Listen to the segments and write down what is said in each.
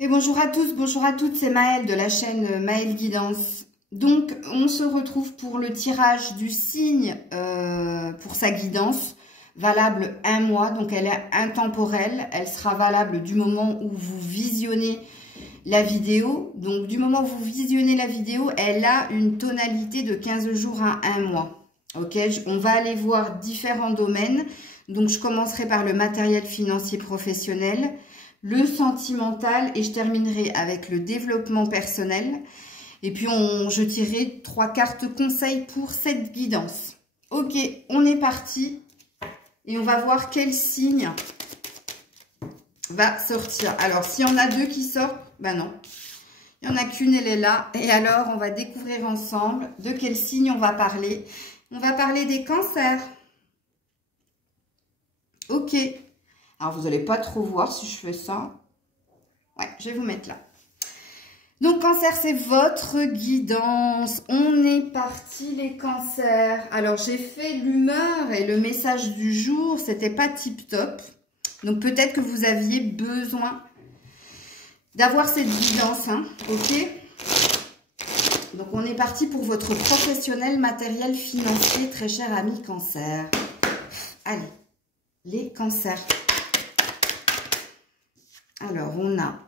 Et bonjour à tous, bonjour à toutes, c'est Maëlle de la chaîne Maëlle Guidance. Donc, on se retrouve pour le tirage du signe pour sa guidance, valable 1 mois. Donc, elle est intemporelle, elle sera valable du moment où vous visionnez la vidéo. Donc, du moment où vous visionnez la vidéo, elle a une tonalité de 15 jours à 1 mois. Ok, on va aller voir différents domaines. Donc, je commencerai par le matériel financier professionnel, le sentimental et je terminerai avec le développement personnel. Et puis, je tirerai 3 cartes conseils pour cette guidance. Ok, on est parti et on va voir quel signe va sortir. Alors, s'il y en a 2 qui sortent, ben non. Il n'y en a qu'une, elle est là. Et alors, on va découvrir ensemble de quel signe on va parler. On va parler des cancers. Ok. Alors, vous n'allez pas trop voir si je fais ça. Ouais, je vais vous mettre là. Donc, cancer, c'est votre guidance. On est parti, les cancers. Alors, j'ai fait l'humeur et le message du jour. C'était pas tip-top. Donc, peut-être que vous aviez besoin d'avoir cette guidance. Hein, ok. Donc, on est parti pour votre professionnel, matériel, financier, très cher ami cancer. Allez, les cancers. Alors, on a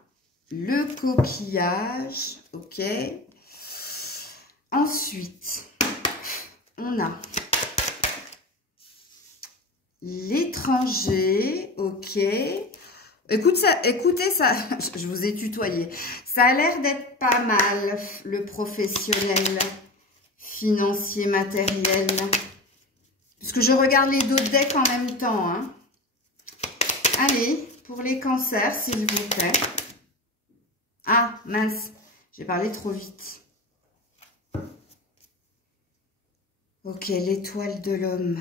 le coquillage, ok. Ensuite, on a l'étranger, ok. Écoutez ça, je vous ai tutoyé. Ça a l'air d'être pas mal, le professionnel, financier, matériel. Parce que je regarde les deux decks en même temps, hein. Allez, pour les cancers, s'il vous plaît. Ah, mince, j'ai parlé trop vite. Ok, l'étoile de l'homme.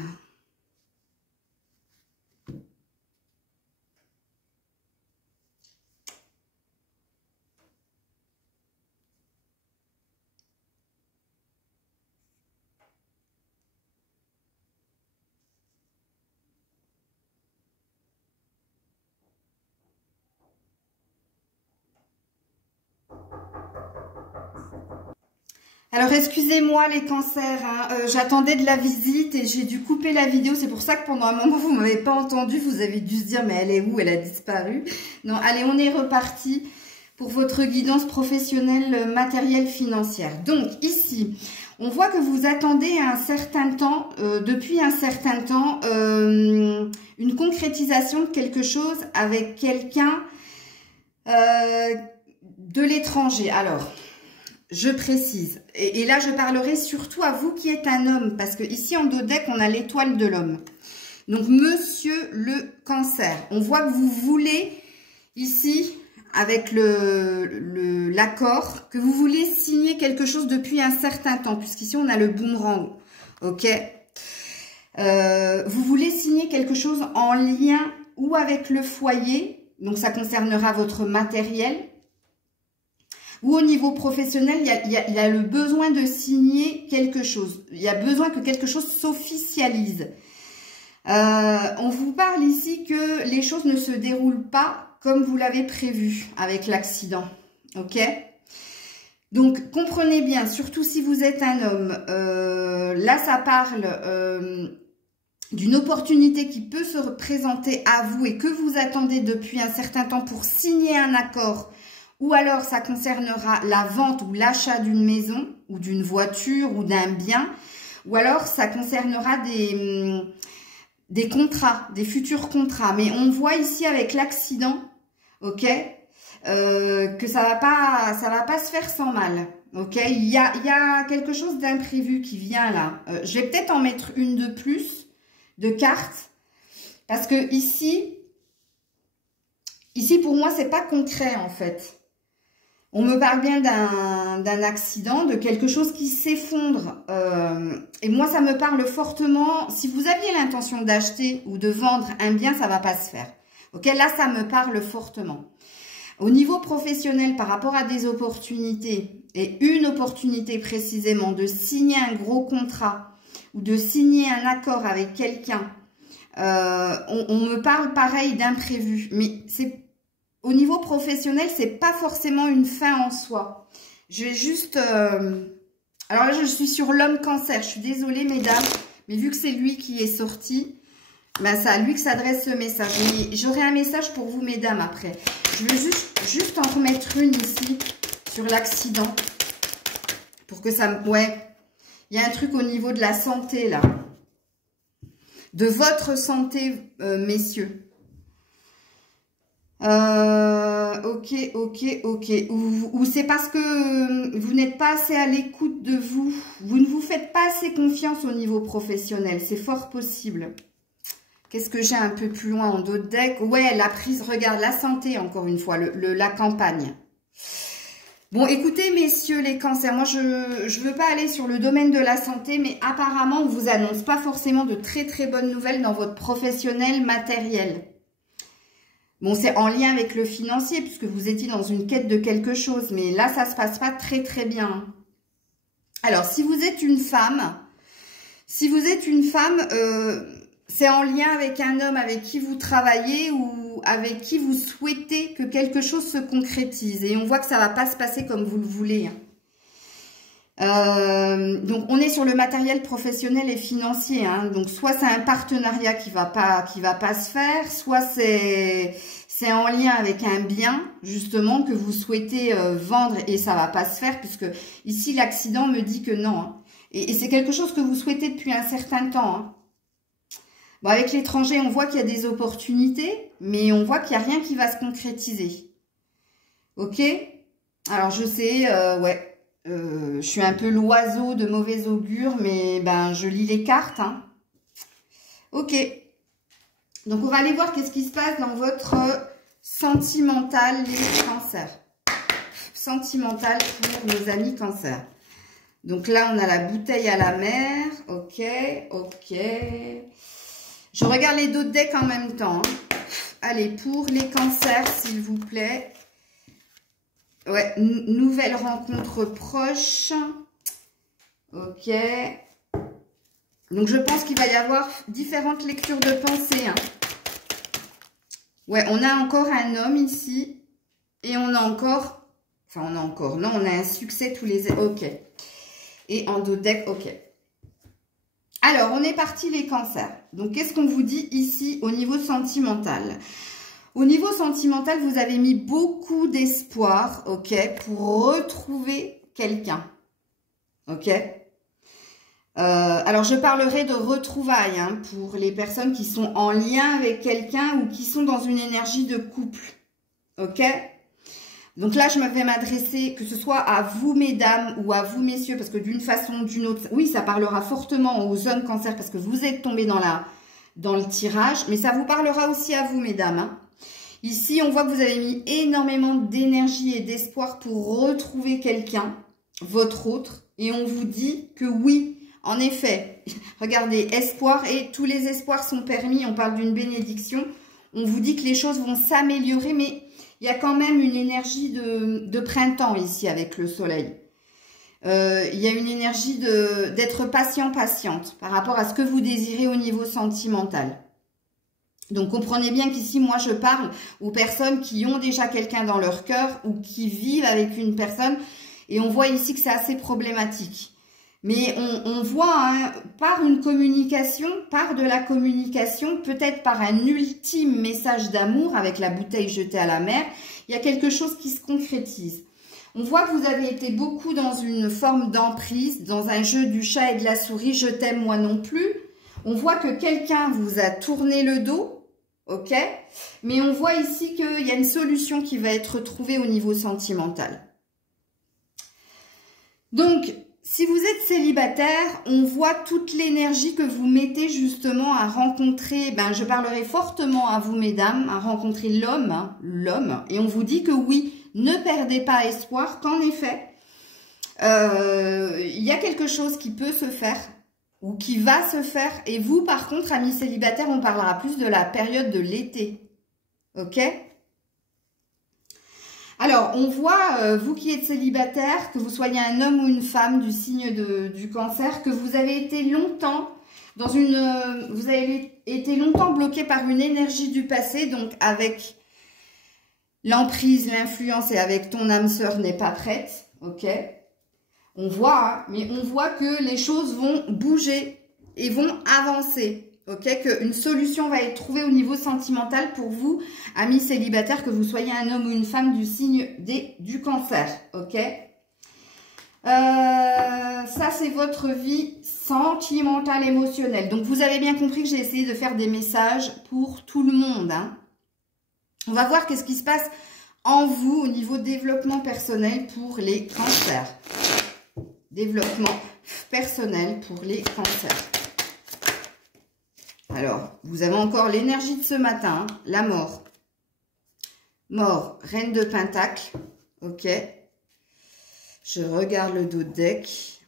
Alors, excusez-moi les cancers, hein, j'attendais de la visite et j'ai dû couper la vidéo. C'est pour ça que pendant un moment, vous ne m'avez pas entendu. Vous avez dû se dire, mais elle est où? Elle a disparu. Non, allez, on est reparti pour votre guidance professionnelle, matérielle, financière. Donc, ici, on voit que vous attendez un certain temps, depuis un certain temps, une concrétisation de quelque chose avec quelqu'un de l'étranger. Alors, je précise, et là je parlerai surtout à vous qui êtes un homme, parce que ici en dos deck on a l'étoile de l'homme. Donc monsieur le cancer, on voit que vous voulez ici avec l'accord, que vous voulez signer quelque chose depuis un certain temps, puisqu'ici on a le boomerang, ok. Vous voulez signer quelque chose en lien ou avec le foyer, donc ça concernera votre matériel, ou au niveau professionnel, il y a le besoin de signer quelque chose. Il y a besoin que quelque chose s'officialise. On vous parle ici que les choses ne se déroulent pas comme vous l'avez prévu avec l'accident. Ok? Donc, comprenez bien, surtout si vous êtes un homme, là, ça parle d'une opportunité qui peut se présenter à vous et que vous attendez depuis un certain temps pour signer un accord. Ou alors, ça concernera la vente ou l'achat d'une maison ou d'une voiture ou d'un bien. Ou alors, ça concernera des contrats, des futurs contrats. Mais on voit ici avec l'accident, ok, que ça va pas se faire sans mal. Ok, il y a quelque chose d'imprévu qui vient là. Je vais peut-être en mettre une de plus de cartes. Parce que ici pour moi, c'est pas concret en fait. On me parle bien d'un accident, de quelque chose qui s'effondre. Et moi, ça me parle fortement. Si vous aviez l'intention d'acheter ou de vendre un bien, ça va pas se faire. Ok, là, ça me parle fortement. Au niveau professionnel, par rapport à des opportunités, et une opportunité précisément, de signer un gros contrat ou de signer un accord avec quelqu'un, on me parle pareil d'imprévu. Mais c'est au niveau professionnel, c'est pas forcément une fin en soi. Je vais juste... Alors là, je suis sur l'homme cancer. Je suis désolée, mesdames, mais vu que c'est lui qui est sorti, ben c'est à lui que s'adresse ce message. J'aurai un message pour vous, mesdames, après. Je veux juste en remettre une ici, sur l'accident. Pour que ça... Ouais, il y a un truc au niveau de la santé, là. De votre santé, messieurs. Ok. Ou c'est parce que vous n'êtes pas assez à l'écoute de vous. Vous ne vous faites pas assez confiance au niveau professionnel. C'est fort possible. Qu'est-ce que j'ai un peu plus loin en dos de deck? Ouais, la prise, regarde, la santé, encore une fois, la campagne. Bon, écoutez, messieurs les cancers, moi, je ne veux pas aller sur le domaine de la santé, mais apparemment, on ne vous annonce pas forcément de très, très bonnes nouvelles dans votre professionnel matériel. Bon, c'est en lien avec le financier, puisque vous étiez dans une quête de quelque chose, mais là, ça ne se passe pas très, très bien. Alors, si vous êtes une femme, c'est en lien avec un homme avec qui vous travaillez ou avec qui vous souhaitez que quelque chose se concrétise. Et on voit que ça ne va pas se passer comme vous le voulez. Donc, on est sur le matériel professionnel et financier. Hein. Donc, soit c'est un partenariat qui va pas se faire, soit c'est en lien avec un bien, justement, que vous souhaitez vendre et ça va pas se faire, puisque ici, l'accident me dit que non. Hein. Et c'est quelque chose que vous souhaitez depuis un certain temps. Hein. Bon, avec l'étranger, on voit qu'il y a des opportunités, mais on voit qu'il n'y a rien qui va se concrétiser. Ok? Alors, je sais, ouais, je suis un peu l'oiseau de mauvais augure, mais ben, je lis les cartes. Hein. Ok. Donc, on va aller voir qu'est-ce qui se passe dans votre sentimental, les cancers. Sentimental pour nos amis cancers. Donc là, on a la bouteille à la mer. Ok. Je regarde les deux decks en même temps. Hein. Allez, pour les cancers, s'il vous plaît. Ouais, nouvelle rencontre proche. Ok. Donc, je pense qu'il va y avoir différentes lectures de pensée. Hein. Ouais, on a encore un homme ici. Et on a encore... Enfin, on a encore... Non, on a un succès tous les... Ok. Et en deux decks, ok. Alors, on est parti les cancers. Donc, qu'est-ce qu'on vous dit ici au niveau sentimental? Au niveau sentimental, vous avez mis beaucoup d'espoir, ok, pour retrouver quelqu'un. Ok. Alors, je parlerai de retrouvailles hein, pour les personnes qui sont en lien avec quelqu'un ou qui sont dans une énergie de couple. Ok. Donc là, je vais m'adresser, que ce soit à vous, mesdames, ou à vous, messieurs, parce que d'une façon ou d'une autre, oui, ça parlera fortement aux hommes cancers, parce que vous êtes tombés dans le tirage, mais ça vous parlera aussi à vous, mesdames. Hein. Ici, on voit que vous avez mis énormément d'énergie et d'espoir pour retrouver quelqu'un, votre autre, et on vous dit que oui, en effet, regardez, espoir, et tous les espoirs sont permis, on parle d'une bénédiction, on vous dit que les choses vont s'améliorer, mais... Il y a quand même une énergie de printemps ici avec le soleil. Il y a une énergie d'être patiente par rapport à ce que vous désirez au niveau sentimental. Donc, comprenez bien qu'ici, moi, je parle aux personnes qui ont déjà quelqu'un dans leur cœur ou qui vivent avec une personne. Et on voit ici que c'est assez problématique. Mais on voit hein, par une communication, par de la communication, peut-être par un ultime message d'amour avec la bouteille jetée à la mer, il y a quelque chose qui se concrétise. On voit que vous avez été beaucoup dans une forme d'emprise, dans un jeu du chat et de la souris, je t'aime moi non plus. On voit que quelqu'un vous a tourné le dos, ok? Mais on voit ici qu'il y a une solution qui va être trouvée au niveau sentimental. Donc... Si vous êtes célibataire, on voit toute l'énergie que vous mettez justement à rencontrer, ben je parlerai fortement à vous mesdames, à rencontrer l'homme, hein, et on vous dit que oui, ne perdez pas espoir, qu'en effet, il y a quelque chose qui peut se faire ou qui va se faire. Et vous, par contre, amis célibataires, on parlera plus de la période de l'été, ok ? Alors, on voit, vous qui êtes célibataire, que vous soyez un homme ou une femme du signe du cancer, que vous avez été longtemps bloqué par une énergie du passé, donc avec l'emprise, l'influence et avec ton âme sœur n'est pas prête, ok? On voit, hein, mais on voit que les choses vont bouger et vont avancer, ok? Qu'une solution va être trouvée au niveau sentimental pour vous, amis célibataires, que vous soyez un homme ou une femme du signe du cancer, ok? Ça, c'est votre vie sentimentale, émotionnelle. Donc, vous avez bien compris que j'ai essayé de faire des messages pour tout le monde, hein. On va voir qu'est-ce qui se passe en vous au niveau développement personnel pour les cancers. Développement personnel pour les cancers. Alors, vous avez encore l'énergie de ce matin, hein, la mort. Mort, reine de pentacle, ok. Je regarde le dos de deck.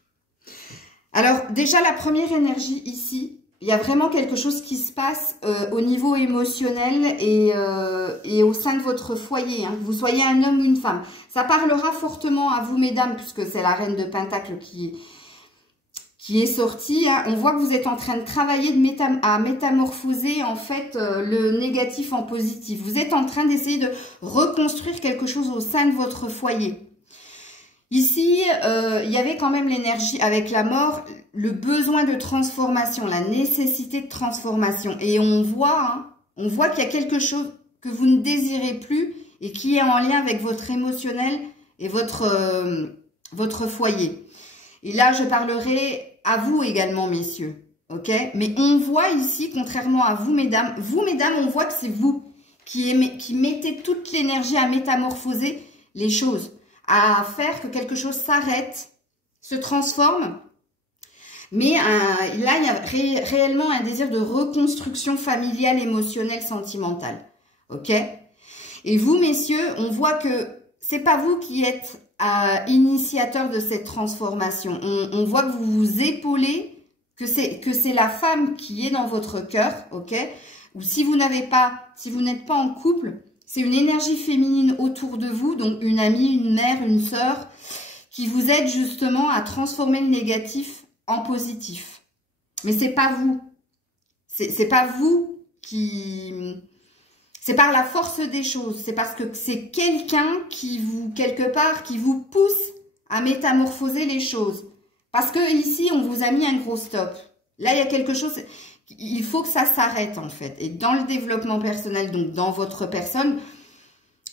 Alors, déjà, la première énergie ici, il y a vraiment quelque chose qui se passe au niveau émotionnel et au sein de votre foyer, hein, que vous soyez un homme ou une femme. Ça parlera fortement à vous, mesdames, puisque c'est la reine de pentacle qui est sortie. Hein. On voit que vous êtes en train de travailler à métamorphoser, en fait, le négatif en positif. Vous êtes en train d'essayer de reconstruire quelque chose au sein de votre foyer. Ici, il y avait quand même l'énergie avec la mort, le besoin de transformation, la nécessité de transformation. Et on voit qu'il y a quelque chose que vous ne désirez plus et qui est en lien avec votre émotionnel et votre foyer. Et là, je parlerai à vous également, messieurs. Ok? Mais on voit ici, contrairement à vous, mesdames, on voit que c'est vous qui mettez toute l'énergie à métamorphoser les choses, à faire que quelque chose s'arrête, se transforme. Mais là, il y a réellement un désir de reconstruction familiale, émotionnelle, sentimentale. Ok? Et vous, messieurs, on voit que c'est pas vous qui êtes initiateur de cette transformation. On voit que vous vous épaulez, que c'est la femme qui est dans votre cœur, ok? Ou si vous n'êtes pas en couple, c'est une énergie féminine autour de vous, donc une amie, une mère, une sœur, qui vous aide justement à transformer le négatif en positif. Mais c'est pas vous. C'est pas vous qui... C'est par la force des choses. C'est parce que c'est quelqu'un qui vous, quelque part, qui vous pousse à métamorphoser les choses. Parce que ici, on vous a mis un gros stop. Là, il y a quelque chose... Il faut que ça s'arrête, en fait. Et dans le développement personnel, donc dans votre personne,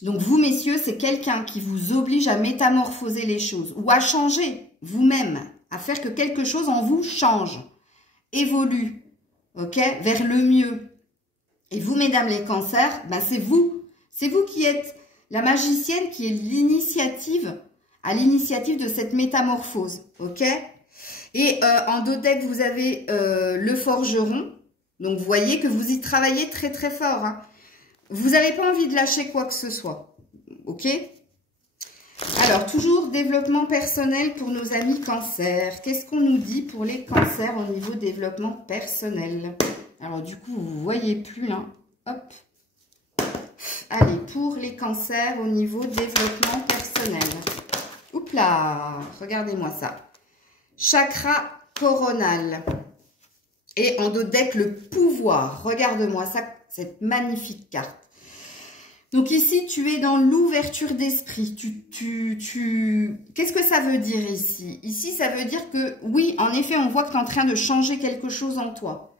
donc vous, messieurs, c'est quelqu'un qui vous oblige à métamorphoser les choses ou à changer vous-même, à faire que quelque chose en vous change, évolue, ok, vers le mieux. Et vous, mesdames les cancers, ben c'est vous. C'est vous qui êtes la magicienne qui est à l'initiative de cette métamorphose, ok. Et en dos deck, vous avez le forgeron. Donc, vous voyez que vous y travaillez très, très fort. Hein. Vous n'avez pas envie de lâcher quoi que ce soit. Ok? Alors, toujours développement personnel pour nos amis cancers. Qu'est-ce qu'on nous dit pour les cancers au niveau développement personnel? Alors, du coup, vous ne voyez plus là. Hop. Allez, pour les cancers au niveau développement personnel. Oups là, regardez-moi ça. Chakra coronal. Et en dos deck, le pouvoir. Regarde-moi ça, cette magnifique carte. Donc ici, tu es dans l'ouverture d'esprit. Qu'est-ce que ça veut dire ici? Ici, ça veut dire que, oui, en effet, on voit que tu es en train de changer quelque chose en toi.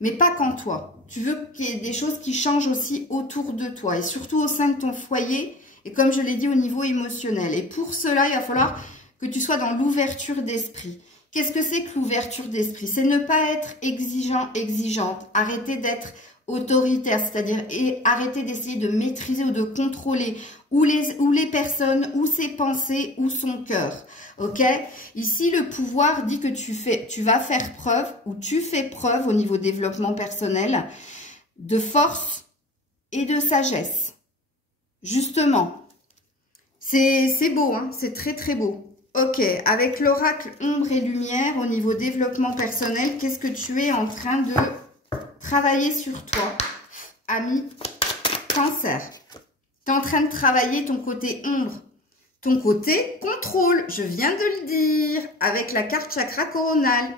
Mais pas qu'en toi. Tu veux qu'il y ait des choses qui changent aussi autour de toi. Et surtout au sein de ton foyer. Et comme je l'ai dit, au niveau émotionnel. Et pour cela, il va falloir que tu sois dans l'ouverture d'esprit. Qu'est-ce que c'est que l'ouverture d'esprit? C'est ne pas être exigeant, exigeante. Arrêter d'être autoritaire, c'est-à-dire arrêter d'essayer de maîtriser ou de contrôler ou les personnes, ou ses pensées, ou son cœur. Ok? Ici, le pouvoir dit que tu vas faire preuve, ou tu fais preuve au niveau développement personnel, de force et de sagesse. Justement. C'est beau, hein? C'est très très beau. Ok, avec l'oracle ombre et lumière au niveau développement personnel, qu'est-ce que tu es en train de travailler sur toi, ami cancer? Tu es en train de travailler ton côté ombre, ton côté contrôle, je viens de le dire, avec la carte chakra coronal.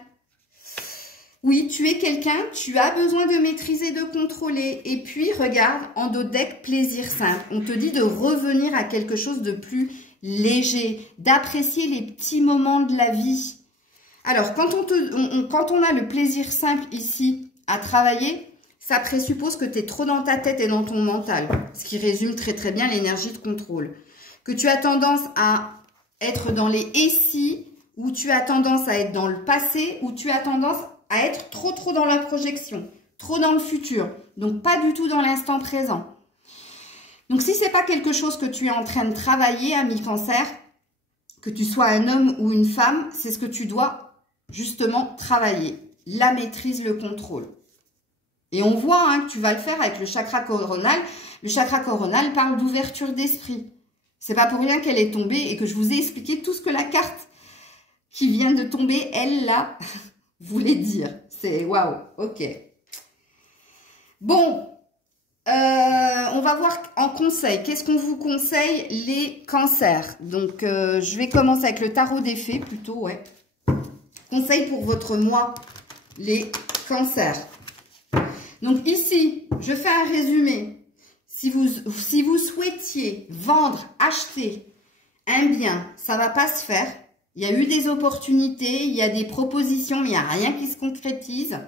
Oui, tu es quelqu'un, tu as besoin de maîtriser, de contrôler. Et puis, regarde, en dos de deck, plaisir simple. On te dit de revenir à quelque chose de plus léger, d'apprécier les petits moments de la vie. Alors, quand on a le plaisir simple ici à travailler, ça présuppose que tu es trop dans ta tête et dans ton mental. Ce qui résume très très bien l'énergie de contrôle. Que tu as tendance à être dans les « et si » ou tu as tendance à être dans le passé ou tu as tendance à être trop dans la projection, trop dans le futur, donc pas du tout dans l'instant présent. Donc si c'est pas quelque chose que tu es en train de travailler, ami Cancer, que tu sois un homme ou une femme, c'est ce que tu dois justement travailler, la maîtrise, le contrôle. Et on voit que tu vas le faire avec le chakra coronal. Le chakra coronal parle d'ouverture d'esprit. C'est pas pour rien qu'elle est tombée et que je vous ai expliqué tout ce que la carte qui vient de tomber, elle là, voulait dire. C'est waouh, ok. Bon, on va voir en conseil. Qu'est-ce qu'on vous conseille, les cancers? Donc, je vais commencer avec le tarot des fées, plutôt, ouais. Conseil pour votre mois, les cancers. Donc, ici, je fais un résumé. Si vous souhaitiez vendre, acheter un bien, ça ne va pas se faire. Il y a eu des opportunités, il y a des propositions, mais il n'y a rien qui se concrétise.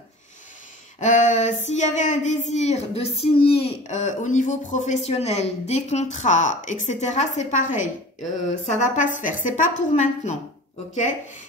S'il y avait un désir de signer au niveau professionnel des contrats, etc., c'est pareil. Ça ne va pas se faire. C'est pas pour maintenant, ok?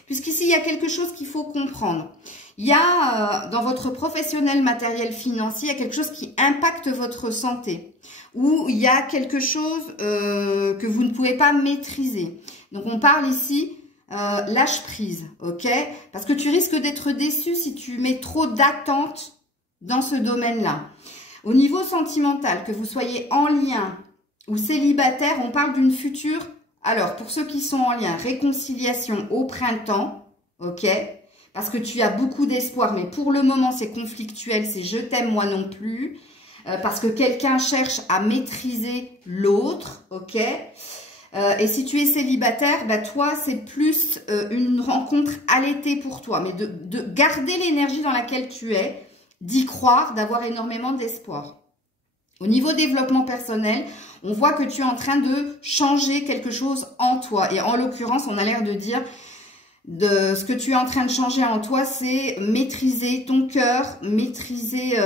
Puisqu'ici, il y a quelque chose qu'il faut comprendre. Il y a dans votre professionnel matériel financier, il y a quelque chose qui impacte votre santé. Ou il y a quelque chose que vous ne pouvez pas maîtriser. Donc, on parle ici... lâche prise, ok? Parce que tu risques d'être déçu si tu mets trop d'attentes dans ce domaine-là. Au niveau sentimental, que vous soyez en lien ou célibataire, on parle d'une future... Alors, pour ceux qui sont en lien, réconciliation au printemps, ok? Parce que tu as beaucoup d'espoir, mais pour le moment, c'est conflictuel, c'est je t'aime, moi non plus. Parce que quelqu'un cherche à maîtriser l'autre, ok? Et si tu es célibataire, bah toi, c'est plus une rencontre à l'été pour toi. Mais de garder l'énergie dans laquelle tu es, d'y croire, d'avoir énormément d'espoir. Au niveau développement personnel, on voit que tu es en train de changer quelque chose en toi. Et en l'occurrence, on a l'air de dire, ce que tu es en train de changer en toi, c'est maîtriser ton cœur, maîtriser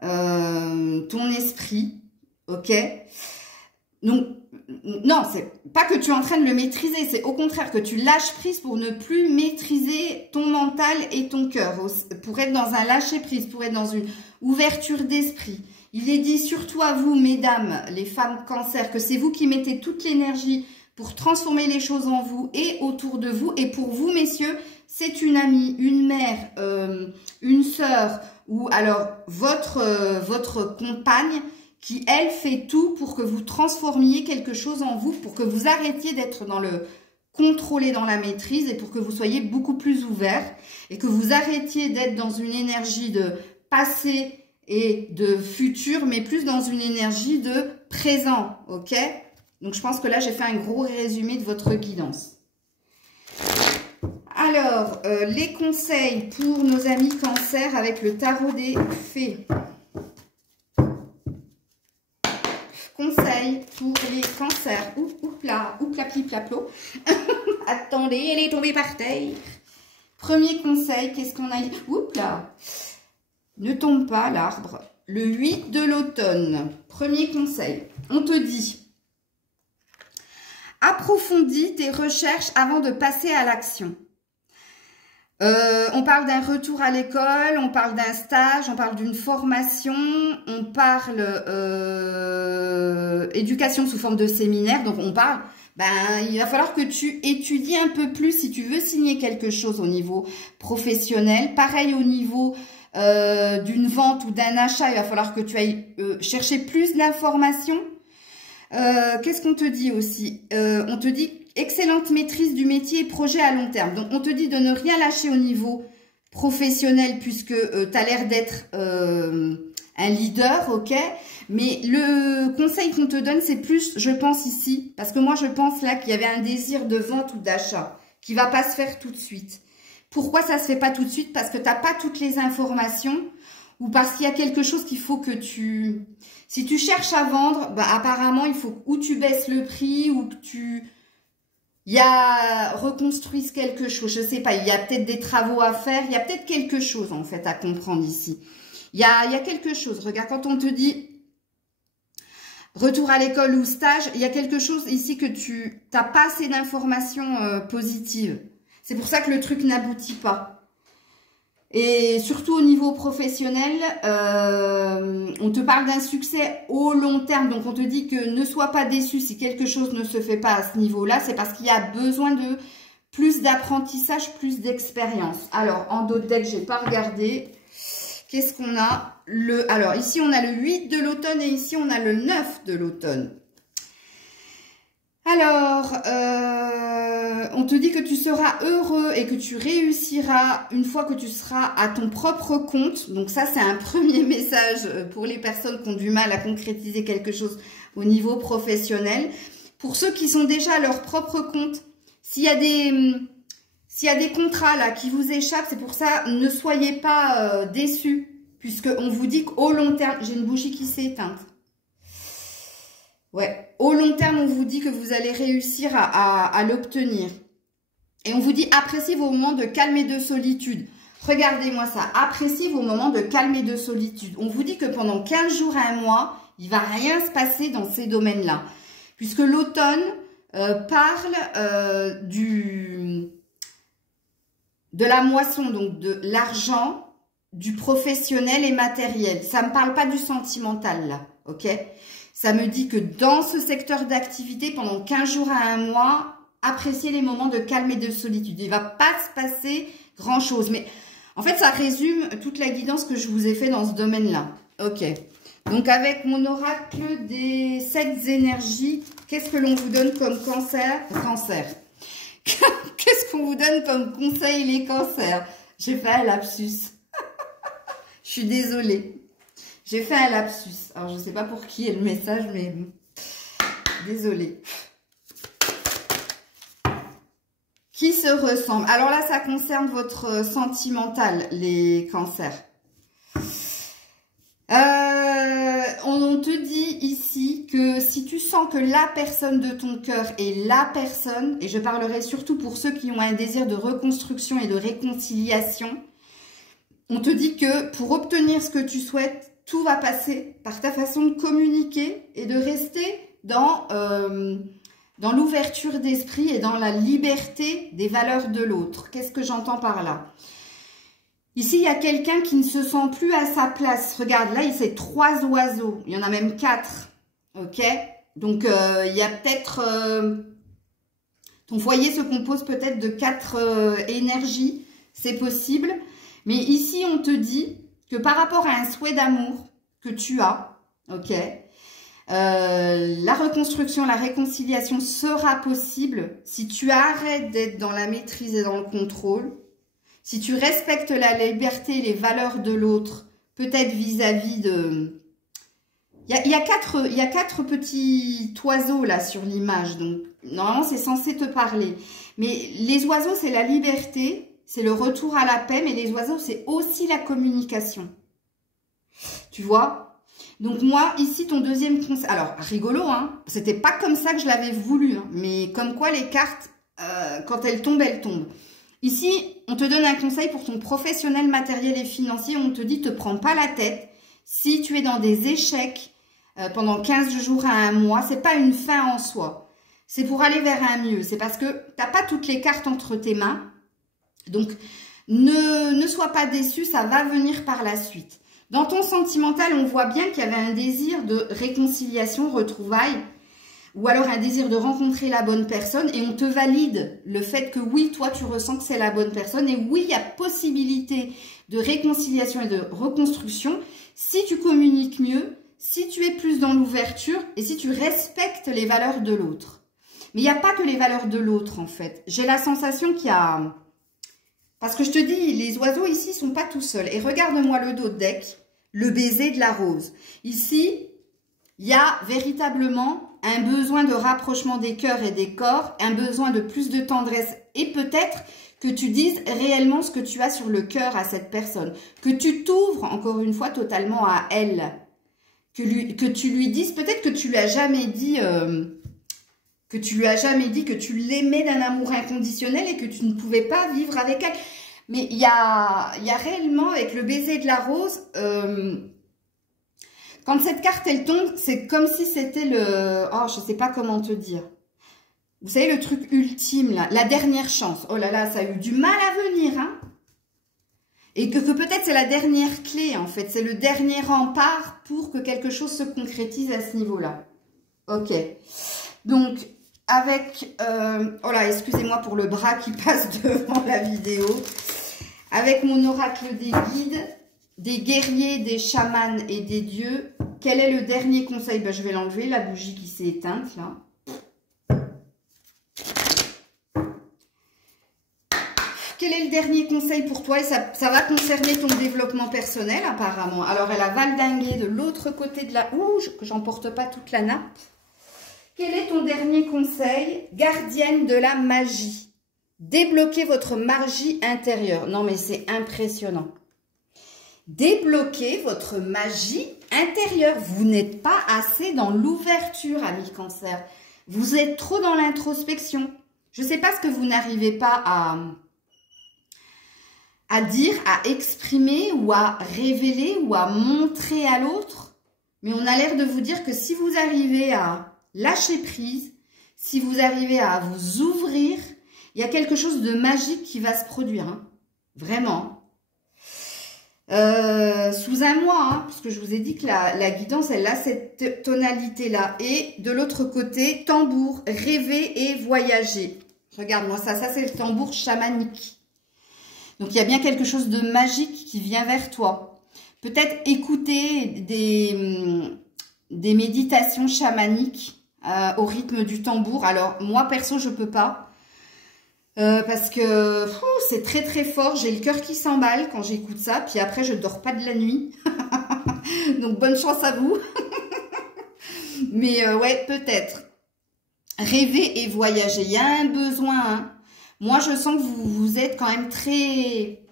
ton esprit, ok? Donc, non, c'est pas que tu es en train de le maîtriser, c'est au contraire que tu lâches prise pour ne plus maîtriser ton mental et ton cœur, pour être dans un lâcher prise, pour être dans une ouverture d'esprit. Il est dit surtout à vous, mesdames, les femmes cancer, que c'est vous qui mettez toute l'énergie pour transformer les choses en vous et autour de vous. Et pour vous, messieurs, c'est une amie, une mère, une sœur ou alors votre compagne qui, elle, fait tout pour que vous transformiez quelque chose en vous, pour que vous arrêtiez d'être dans le contrôler, dans la maîtrise et pour que vous soyez beaucoup plus ouvert et que vous arrêtiez d'être dans une énergie de passé et de futur, mais plus dans une énergie de présent, ok? Donc, je pense que là, j'ai fait un gros résumé de votre guidance. Alors, les conseils pour nos amis cancer avec le tarot des fées. Conseil pour les cancers. Oupla, plipla-plo. Attendez, elle est tombée par terre. Premier conseil, qu'est-ce qu'on a dit? Oupla. Ne tombe pas l'arbre. Le 8 de l'automne. Premier conseil. On te dit, approfondis tes recherches avant de passer à l'action. On parle d'un retour à l'école, on parle d'un stage, on parle d'une formation, on parle éducation sous forme de séminaire. Donc on parle, il va falloir que tu étudies un peu plus si tu veux signer quelque chose au niveau professionnel. Pareil au niveau d'une vente ou d'un achat, il va falloir que tu ailles chercher plus d'informations. Qu'est-ce qu'on te dit aussi? On te dit excellente maîtrise du métier et projet à long terme. Donc, on te dit de ne rien lâcher au niveau professionnel puisque tu as l'air d'être un leader, ok? Mais le conseil qu'on te donne, c'est plus, je pense ici, parce que moi, je pense là qu'il y avait un désir de vente ou d'achat qui va pas se faire tout de suite. Pourquoi ça se fait pas tout de suite? Parce que tu n'as pas toutes les informations ou parce qu'il y a quelque chose qu'il faut que tu... Si tu cherches à vendre, bah, apparemment, il faut ou tu baisses le prix ou que tu... Il y a reconstruise quelque chose, je sais pas, il y a peut-être des travaux à faire, il y a peut-être quelque chose en fait à comprendre ici. Il y a quelque chose, regarde, quand on te dit retour à l'école ou stage, il y a quelque chose ici que tu n'as pas assez d'informations positives. C'est pour ça que le truc n'aboutit pas. Et surtout au niveau professionnel, on te parle d'un succès au long terme. Donc, on te dit que ne sois pas déçu si quelque chose ne se fait pas à ce niveau-là. C'est parce qu'il y a besoin de plus d'apprentissage, plus d'expérience. Alors, en dos de deck, je n'ai pas regardé. Qu'est-ce qu'on a? Alors, ici, on a le 8 de l'automne et ici, on a le 9 de l'automne. Alors, on te dit que tu seras heureux et que tu réussiras une fois que tu seras à ton propre compte. Donc ça, c'est un premier message pour les personnes qui ont du mal à concrétiser quelque chose au niveau professionnel. Pour ceux qui sont déjà à leur propre compte, s'il y a des contrats là qui vous échappent, c'est pour ça, ne soyez pas déçus, puisqu'on vous dit qu'au long terme, j'ai une bougie qui s'est éteinte. Ouais, au long terme, on vous dit que vous allez réussir à l'obtenir. Et on vous dit, appréciez vos moments de calme et de solitude. Regardez-moi ça, appréciez vos moments de calme et de solitude. On vous dit que pendant 15 jours à un mois, il ne va rien se passer dans ces domaines-là. Puisque l'automne parle de la moisson, donc de l'argent, du professionnel et matériel. Ça ne me parle pas du sentimental, là, ok ? Ça me dit que dans ce secteur d'activité, pendant 15 jours à un mois, appréciez les moments de calme et de solitude. Il ne va pas se passer grand-chose. Mais en fait, ça résume toute la guidance que je vous ai fait dans ce domaine-là. Ok. Donc, avec mon oracle des 7 énergies, qu'est-ce que l'on vous donne comme cancer? Qu'est-ce qu'on vous donne comme conseil, les cancers? J'ai fait un lapsus. Je suis désolée. J'ai fait un lapsus. Alors, je ne sais pas pour qui est le message, mais désolée. Qui se ressemble? Alors là, ça concerne votre sentimental, les cancers. On te dit ici que si tu sens que la personne de ton cœur est la personne, et je parlerai surtout pour ceux qui ont un désir de reconstruction et de réconciliation, on te dit que pour obtenir ce que tu souhaites, tout va passer par ta façon de communiquer et de rester dans l'ouverture d'esprit et dans la liberté des valeurs de l'autre. Qu'est-ce que j'entends par là? Ici, il y a quelqu'un qui ne se sent plus à sa place. Regarde, là, c'est 3 oiseaux. Il y en a même 4. Ok? Donc, il y a peut-être... ton foyer se compose peut-être de 4 énergies. C'est possible. Mais ici, on te dit que par rapport à un souhait d'amour que tu as, ok, la reconstruction, la réconciliation sera possible si tu arrêtes d'être dans la maîtrise et dans le contrôle, si tu respectes la liberté et les valeurs de l'autre, peut-être vis-à-vis de... Il y a 4 petits oiseaux là sur l'image, donc normalement c'est censé te parler. Mais les oiseaux, c'est la liberté, c'est le retour à la paix, mais les oiseaux, c'est aussi la communication. Tu vois? Donc moi, ici, ton deuxième conseil... Alors, rigolo, hein? C'était pas comme ça que je l'avais voulu, hein, mais comme quoi les cartes, quand elles tombent, elles tombent. Ici, on te donne un conseil pour ton professionnel, matériel et financier. On te dit, te prends pas la tête. Si tu es dans des échecs pendant 15 jours à un mois, c'est pas une fin en soi. C'est pour aller vers un mieux. C'est parce que tu n'as pas toutes les cartes entre tes mains. Donc, ne sois pas déçu, ça va venir par la suite. Dans ton sentimental, on voit bien qu'il y avait un désir de réconciliation, retrouvailles, ou alors un désir de rencontrer la bonne personne, et on te valide le fait que oui, toi, tu ressens que c'est la bonne personne, et oui, il y a possibilité de réconciliation et de reconstruction si tu communiques mieux, si tu es plus dans l'ouverture, et si tu respectes les valeurs de l'autre. Mais il n'y a pas que les valeurs de l'autre, en fait. J'ai la sensation qu'il y a... Parce que je te dis, les oiseaux ici ne sont pas tout seuls. Et regarde-moi le dos de deck, le baiser de la rose. Ici, il y a véritablement un besoin de rapprochement des cœurs et des corps, un besoin de plus de tendresse et peut-être que tu dises réellement ce que tu as sur le cœur à cette personne, que tu t'ouvres encore une fois totalement à elle, que tu lui dises, peut-être que tu lui as jamais dit, que tu l'aimais d'un amour inconditionnel et que tu ne pouvais pas vivre avec elle. Mais il y a réellement, avec le baiser de la rose, quand cette carte elle tombe, c'est comme si c'était le, oh je sais pas comment te dire. Vous savez, le truc ultime, là, la dernière chance. Oh là là, ça a eu du mal à venir, hein. Et que peut-être c'est la dernière clé, en fait. C'est le dernier rempart pour que quelque chose se concrétise à ce niveau-là. Ok. Donc, avec... oh là, excusez-moi pour le bras qui passe devant la vidéo. Avec mon oracle des guides, des guerriers, des chamans et des dieux, quel est le dernier conseil? Ben, je vais l'enlever, la bougie qui s'est éteinte, là. Quel est le dernier conseil pour toi? Et ça va concerner ton développement personnel, apparemment. Alors, elle a valdingué de l'autre côté de la... Ouh, que j'emporte pas toute la nappe. Quel est ton dernier conseil? Gardienne de la magie. Débloquez votre magie intérieure. Non, mais c'est impressionnant. Débloquez votre magie intérieure. Vous n'êtes pas assez dans l'ouverture, ami Cancer. Vous êtes trop dans l'introspection. Je ne sais pas ce que vous n'arrivez pas à dire, à exprimer ou à révéler ou à montrer à l'autre. Mais on a l'air de vous dire que si vous arrivez à lâcher prise, si vous arrivez à vous ouvrir, il y a quelque chose de magique qui va se produire. Hein. Vraiment. Sous un mois, hein, parce que je vous ai dit que la guidance, elle a cette tonalité-là. Et de l'autre côté, tambour, rêver et voyager. Regarde-moi ça, c'est le tambour chamanique. Donc, il y a bien quelque chose de magique qui vient vers toi. Peut-être écouter des méditations chamaniques au rythme du tambour. Alors, moi, perso, je peux pas. Parce que c'est très, très fort. J'ai le cœur qui s'emballe quand j'écoute ça. Puis après, je dors pas de la nuit. Donc, bonne chance à vous. Mais ouais, peut-être. Rêver et voyager. Il y a un besoin, hein. Moi, je sens que vous êtes quand même très...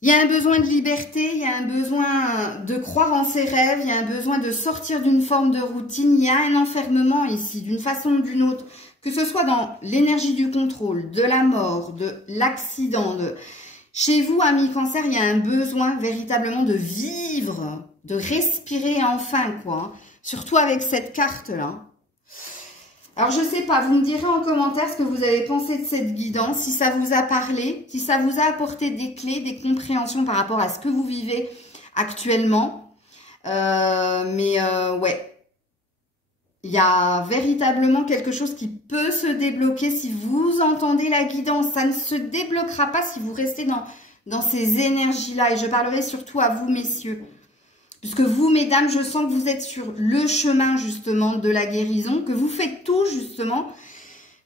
Il y a un besoin de liberté, il y a un besoin de croire en ses rêves, il y a un besoin de sortir d'une forme de routine. Il y a un enfermement ici, d'une façon ou d'une autre, que ce soit dans l'énergie du contrôle, de la mort, de l'accident. Chez vous, amis Cancer, il y a un besoin véritablement de vivre, de respirer enfin, quoi. Surtout avec cette carte-là. Alors, je sais pas, vous me direz en commentaire ce que vous avez pensé de cette guidance, si ça vous a parlé, si ça vous a apporté des clés, des compréhensions par rapport à ce que vous vivez actuellement. Ouais, il y a véritablement quelque chose qui peut se débloquer si vous entendez la guidance. Ça ne se débloquera pas si vous restez dans ces énergies-là. Et je parlerai surtout à vous, messieurs. Puisque vous, mesdames, je sens que vous êtes sur le chemin, justement, de la guérison, que vous faites tout, justement,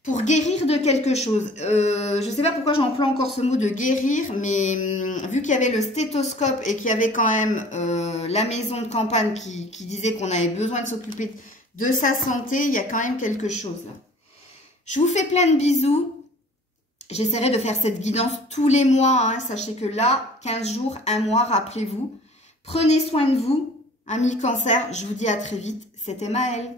pour guérir de quelque chose. Je ne sais pas pourquoi j'emploie encore ce mot de guérir, mais vu qu'il y avait le stéthoscope et qu'il y avait quand même la maison de campagne qui disait qu'on avait besoin de s'occuper de sa santé, il y a quand même quelque chose, là. Je vous fais plein de bisous. J'essaierai de faire cette guidance tous les mois, hein. Sachez que là, 15 jours, 1 mois, rappelez-vous. Prenez soin de vous, amis Cancer. Je vous dis à très vite. C'était Maëlle.